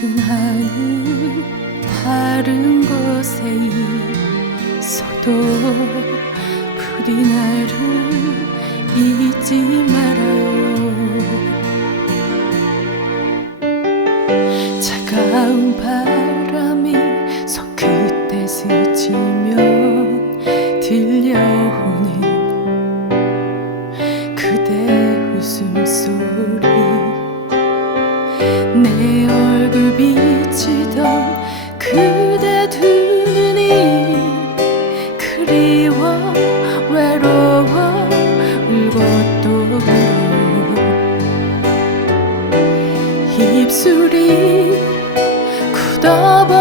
같은 하늘 다른 곳에 있어도 부디 나를 잊지 말아요. 차가운 바람이 손끝에 스치면 들려오는 그대 웃음소리 내 얼굴 비치던 그대 두 눈이 그리워 외로워 울고 또 울어요 입술이 굳어버